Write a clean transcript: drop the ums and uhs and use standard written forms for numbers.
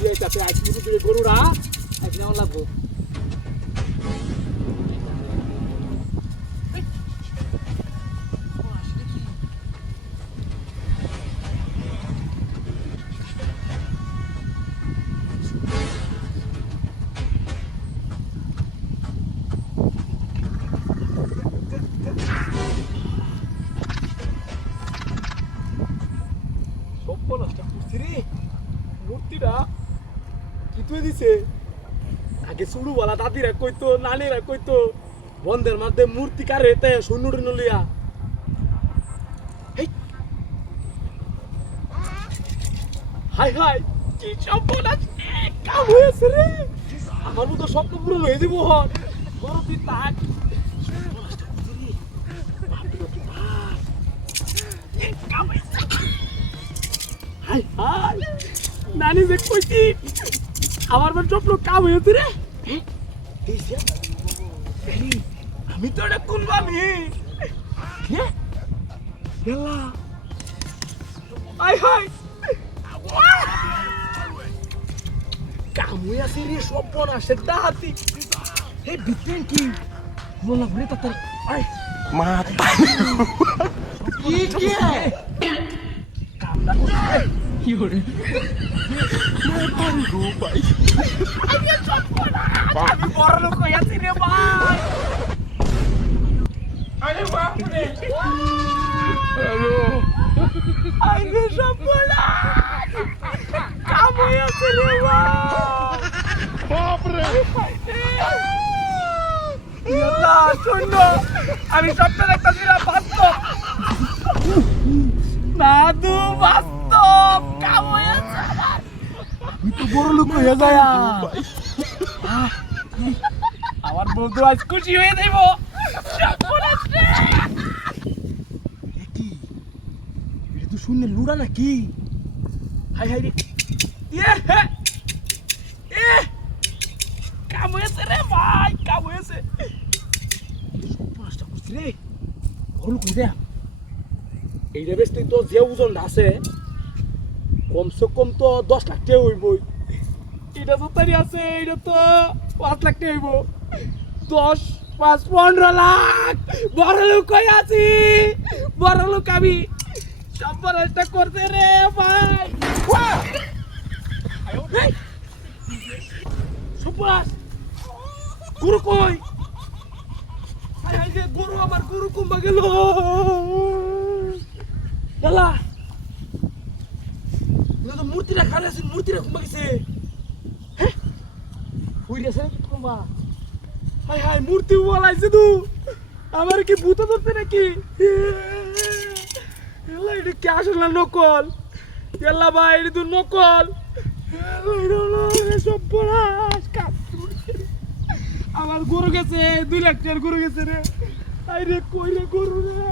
দিয়ে যাতে আজ মুরুব্বি গরুরা আজ নেওয়া লাগবো মূর্তিটা কি তুই দিছে আগে শুরুওয়ালা দাদিরা কইতো নানিরা কইতো বন্ধের মধ্যে মূর্তি কারে তে সৈন্য লিয়া হাই হাই কি সম্পদ কাম হয়েছে রে আমার মতো স্বপ্ন পূরণ হয়ে যাবো গরুটি তাক হাই হাই নানি যে কইছি আমার বার স্বপ্ন কাম হয়েছে রে আমি তো এটা কোনবা নি হাই হাই কাম হয়েছে রে স্বপ্ন না সেটা হাতি হে বিটেন কি বলা ঘুরে তার আয় মাথা কি কি কাম না কি হরে ভাই আগে স্বপ্ন না আমি বড় লোক হয়েছি রে ভাই আরে বাপ রে হ্যালো আগে স্বপ্ন না কাম হয়েছে রে ভাই বাপ রে ইয়াল্লা শোন আমি স্বপ্ন দেখতেছিলাম বাস্তব দাদু বাস্তব কাম হয়েছে আমার তুই তো বড় লোক হয়ে যায় আমার বন্ধু আজ খুশি হয়ে যাইব কি এটা তো শুনে লুড়া নাকি হাই হাই রে ইয়ে এ কাম হয়েছে রে ভাই কাম হয়েছে সব করছি রে বড় লোক হয়ে যায় এই রে বেশ তুই তো যে ওজন আছে কমসে কম তো 10 লাখ টাকা হইবই এটা তো তারি আছে এটা তো 5 লাখ টাকা হইব 10 5 15 লাখ বড় লোক কই আছি বড় লোক আমি সব বড়টা করতে রে ভাই সুপাস গুরু কই আই আই যে গুরু আমার গুরু কুম্বা গেল গেলা তো মূর্তিটা খালে আছে মূর্তিটা কুম্বা গেছে হ্যাঁ হই গেছে নাকি কুম্বা হাই হাই মূর্তি বলাইছে তু আমার কি ভূত ধরতে নাকি এলা এটা কি আসলে নকল এলা ভাই এটা তো নকল সব পড়াস আমার গরু গেছে 2 লাখ টাকার গরু গেছে রে আই রে কই রে গরু রে